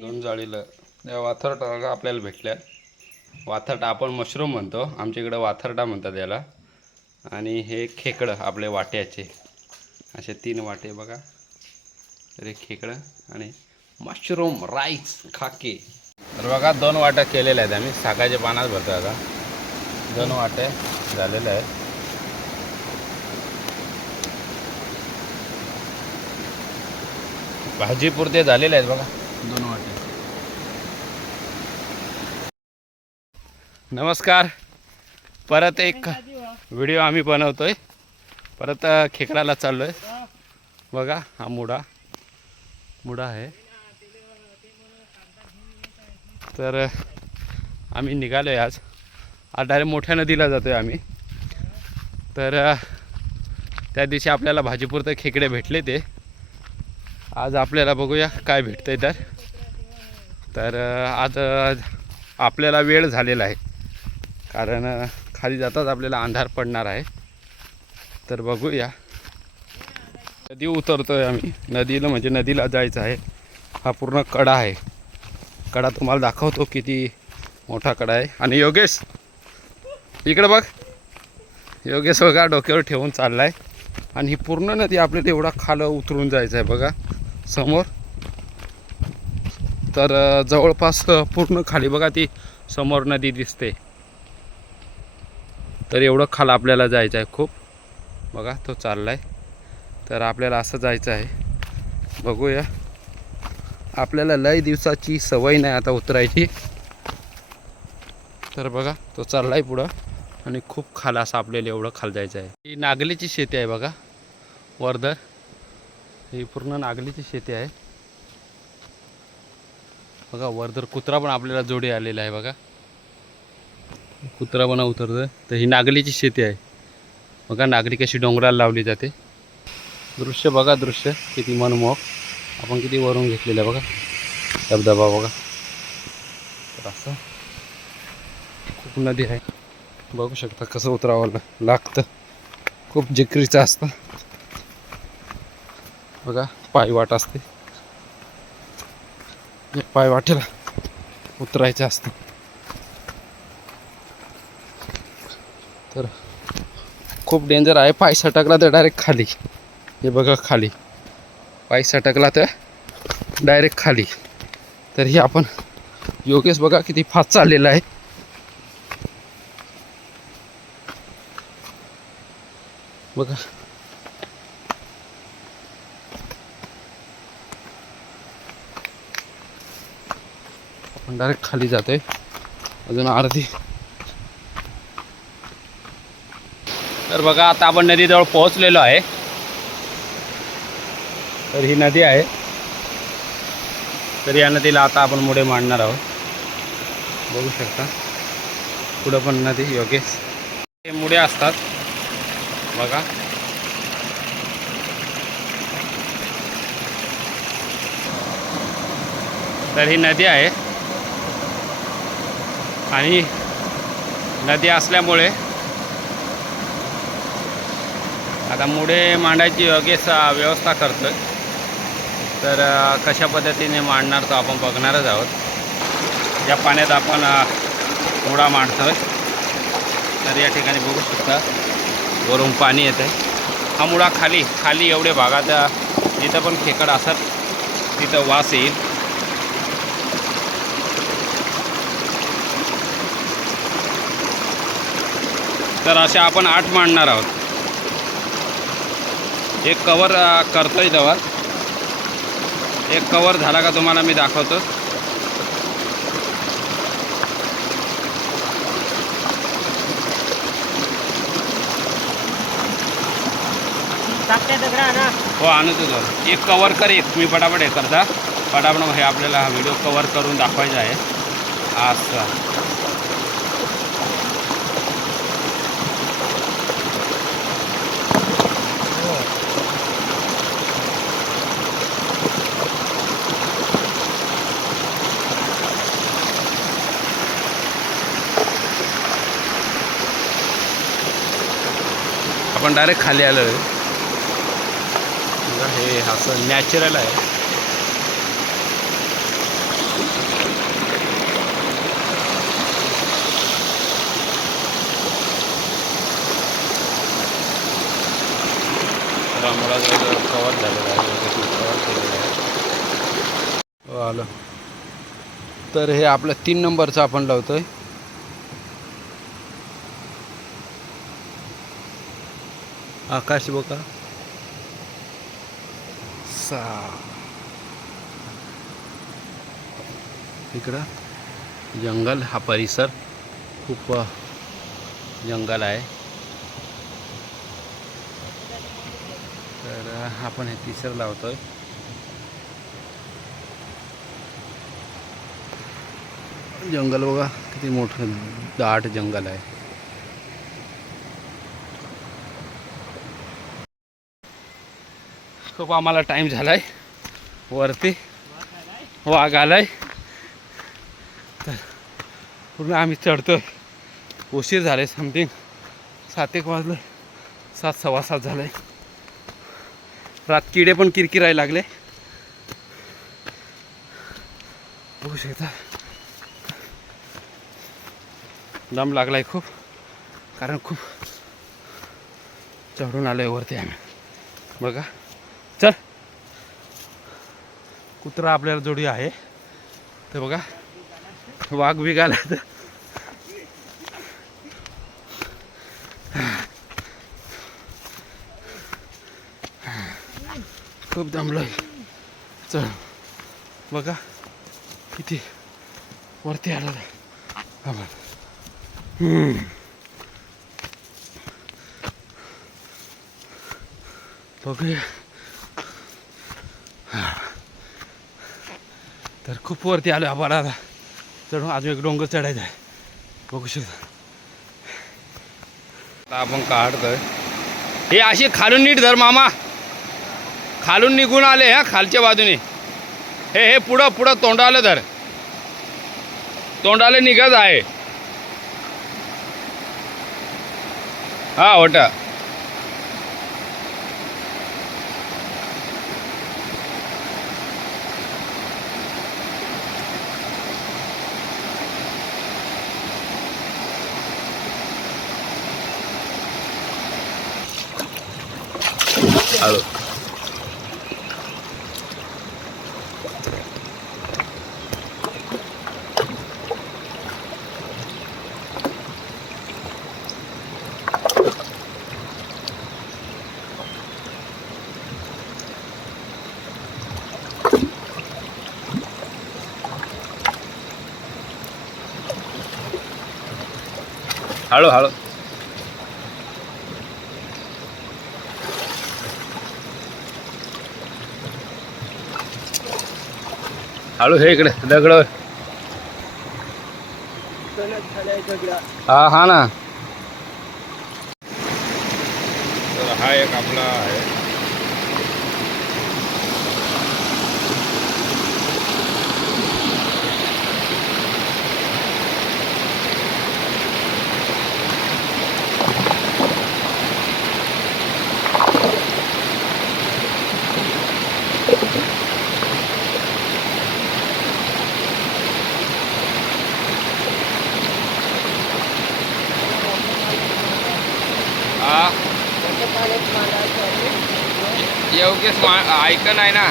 दोन जाळीला. त्या वाथरटा आपल्याला भेटल्या वाथरटा आपण मशरूम म्हणतो. आमच्या इकडं वाथरटा म्हणतात याला. आणि हे खेकडं आपले वाट्याचे. असे तीन वाटे बघा. तर खेकडं आणि मशरूम राईस खाके. तर बघा दोन वाट्या केलेल्या आहेत आम्ही. सागाच्या पानात भरतो आता. दोन वाटे झालेल्या आहेत. भाजीपुरते झालेले आहेत बघा. दोन वाटे नमस्कार. परत एक व्हिडिओ आम्ही बनवतोय. परत खेकडाला चाललोय. बघा हा मुडा. मुडा आहे. तर आम्ही निघालोय आज. आज डायरेक्ट मोठ्या नदीला जातोय आम्ही. तर त्या दिवशी आपल्याला भाजीपुरतं खेकडे भेटले ते. आज आपल्याला बघूया काय भेटतंय तर. तर अ, आज आपल्याला वेळ झालेला आहे. कारण खाली जाताच आपल्याला अंधार पडणार आहे. तर बघूया. नदी उतरतो आहे आम्ही. नदीला म्हणजे नदीला जायचं आहे. हा पूर्ण कडा आहे. कडा तुम्हाला दाखवतो किती मोठा कडा आहे. आणि योगेश इकडं बघ. योगेश बघा डोक्यावर ठेवून चाललाय. आणि ही पूर्ण नदी आपल्याला एवढा खालं उतरून जायचं आहे बघा. समोर. तर जवळपास पूर्ण खाली बघा ती समोर नदी दिसते. तर एवढं खाल आपल्याला जायचं आहे खूप. बघा तो चाललाय. तर आपल्याला असं जायचं आहे. बघूया. आपल्याला लय दिवसाची सवय नाही आता उतरायची. तर बघा तो चाललाय पुढं. आणि खूप खाल असं आपल्याला एवढं खाल जायचं आहे. ही नागलीची शेती आहे बघा. वर्धर ही पूर्ण नागलीची शेती आहे. बघा वरदर कुत्रा पण आपल्याला जोडी आलेला आहे बघा. कुत्रा पण उतरतं तर ही नागलीची शेती आहे. बघा नागरी कशी डोंगराला लावली जाते. दृश्य बघा दृश्य. किती मनमोहक. आपण किती वरून घेतलेलं बघा. धबधबा बघा. तर असं. खूप नदी आहे. बघू शकता कसं उतरावं लागतं. खूप जिकरीचं असतं. बघा पाय वाट असते. पायवाटेला पाय उतरायचं असतं. तर खूप डेंजर आहे. पाय सटकला तर डायरेक्ट खाली. हे बघा खाली. पाय सटकला तर डायरेक्ट खाली. तर हे आपण योगेश बघा किती फास्ट चाललेला आहे. बघा. आपण डायरेक्ट खाली जातोय. अजून अर्धी तर बघा आता आपण नदीजवळ पोहोचलेलो आहे. तर ही नदी आहे. तर या नदीला आता आपण मुळे मांडणार आहोत. बघू शकता. पुढं पण नदी योगेश हे मुडे असतात. बघा. तर ही नदी आहे. आणि नदी असल्यामुळे आता मुळे मांडायची योग्य व्यवस्था करतो तर कशा पद्धतीने मांडणार तो आपण बघणारच आहोत. या पाण्यात आपण मुडा मुळा मांडतोय तर या ठिकाणी बघू शकता वरून पाणी येतं आहे हा मुळा खाली खाली एवढे भागात जिथं पण खेकड असत तिथं वास येईल. तर असे आपण आठ मांडणार आहोत. एक कवर अ, करतोय जवळ एक कवर झाला का तुम्हाला मी दाखवतो. हो आणू तुझं एक कवर कर एक. मी पटापट हे करता पटापट हे आपल्याला हा व्हिडिओ कवर करून दाखवायचा आहे. असं. आपण डायरेक्ट खाली आलो हे असं नॅचरल आहे. हो, आलं. तर हे आपलं तीन नंबरचं आपण लावतोय. आकाश बघा सा। इकडं जंगल हा परिसर खूप अ, जंगल आहे. तर अ, आपण हे तिसरं लावतोय. जंगल बघा किती मोठं दाट जंगल आहे. खूप आम्हाला टाईम झालाय. वरती वाघ आलाय. तर पूर्ण आम्ही चढतोय. उशीर झाले समथिंग सात एक वाजलं. सात सव्वा सात झाले रात किडे पण किरकिरायला लागले. बघू शकता. दम लागलाय खूप. कारण खूप चढून आलो आहे वरती आम्ही. बघा. चल. कुत्रा आपल्याला जोडी आहे. तर बघा वाघ बिघाला तर. खूप दमलोय. चल बघा किती वरती आला आपण बघूया. तर खूप वरती आलो आपण आता. चढून अजून एक डोंगर चढायचा आहे. बघू शकता. आता आपण काढतोय. हे अशी खालून नीट धर मामा. खालून निघून आले हा खालच्या बाजूने. हे हे पुढं पुढं तोंडाला धर. तोंडाला निघत आहे. हा होटा हळू हळू. हळू हे इकडे दगड. हा हा ना. तर हा एक आपला आहे हा योग्य ऐकन आहे ना.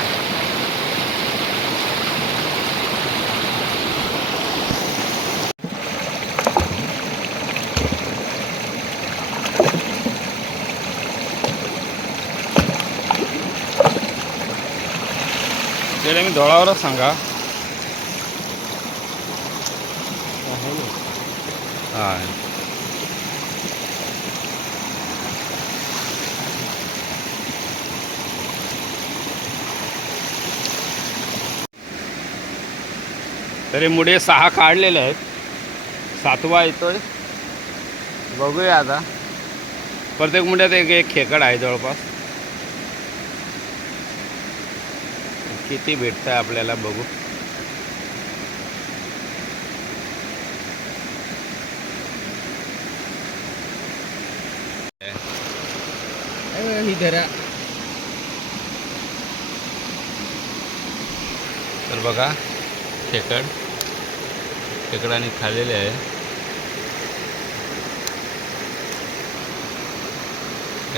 त्याला मी धोळावरच सांगा. हा तरी मुडे सहा काढलेले आहेत. सातवा येतोय. बघूया आता. प्रत्येक मुंड्यात एक एक खेकड आहे जवळपास. किती भेटतं आपल्याला बघू. ही धरा. तर बघा. खेकड खेकडाने खाल्लेले आहे.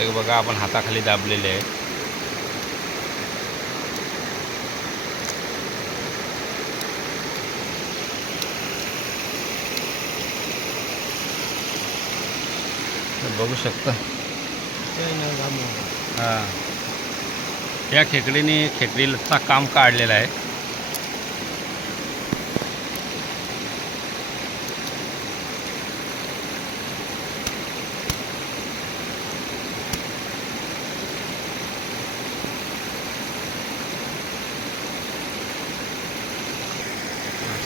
एक बघा आपण हाताखाली दाबलेले आहे. बघू शकता. हां. या खेकडीने खेकडीचा काम काढलेलं आहे.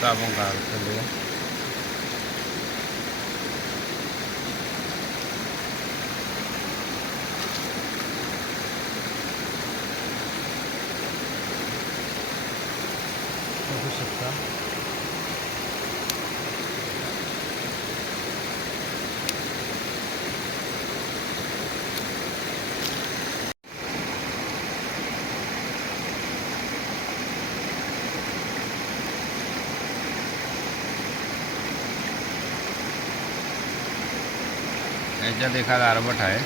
आता आपण काढतो बघू याच्यात एखादा आरबट आहे.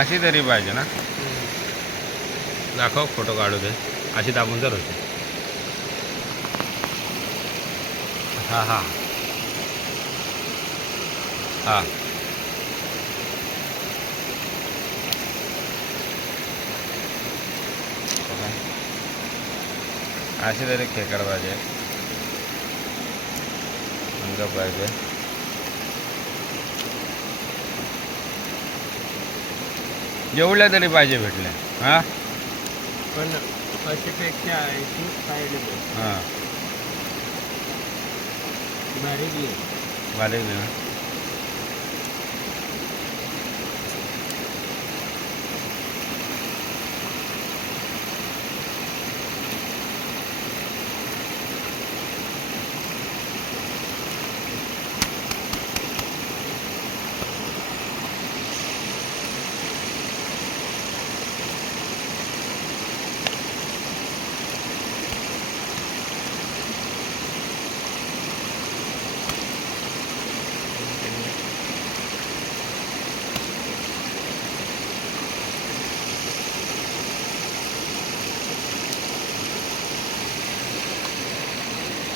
अशी तरी पाहिजे ना. दाखव फोटो काढू दे. अशी दाबून जर होते. हां हां. हां. अशी तरी खेकड पाहिजे अंग पाहिजे. जेवढ्या तरी पाहिजे भेटल्या. हां? पण अशापेक्षा ऐंशी साईड हां बारीक आहे. बारीक आहे ना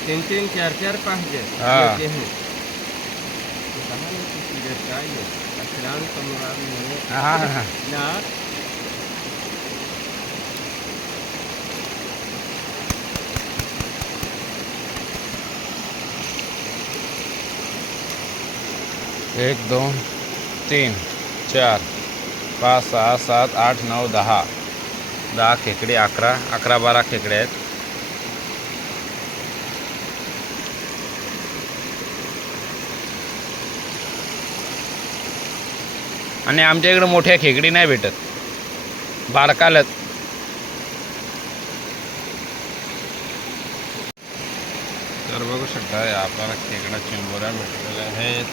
तीन तीन चार चार पाहिजे हा. येते हे. दहा नाही किती रे, काय आहे? अकरा पंधरा म्हणे. हां हां ना एक दोन तीन चार पाच सहा सात आठ नऊ दहा दहा खेकडे अकरा अकरा बारा खेकडे आहेत आणि आमच्या इकडे मोठ्या खेकडी नाही भेटत. बारकालत तर बघू शकता आपल्याला खेकडा चिंबोऱ्या भेटलेल्या आहेत.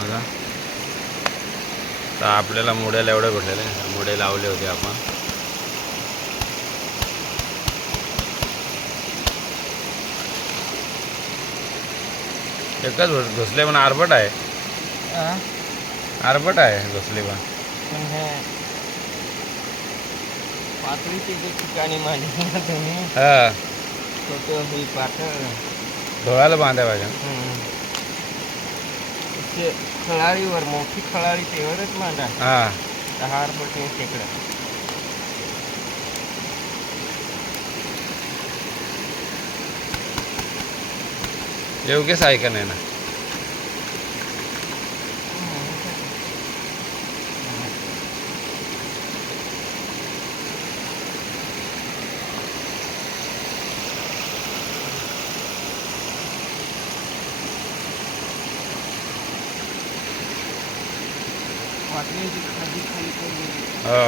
बघा. तर आपल्याला मुड्याला एवढे भेटलेले मुडे लावले होते आपण. एकच घुस- घुसले पण आरबट आहे. हा? आरबट आहे घुसले पण. पण हे पातळीचे ठिकाणी मांडले तुम्ही हा. छोटं ही पातळ डोळ्याला बांधाय पाहिजे. खळाळीवर मोठी खळाळी तेवढंच मांडा हा. दहा रुपये शेकडं योग्यच आहे का नाही ना? पातळीची खाली खाली करून हो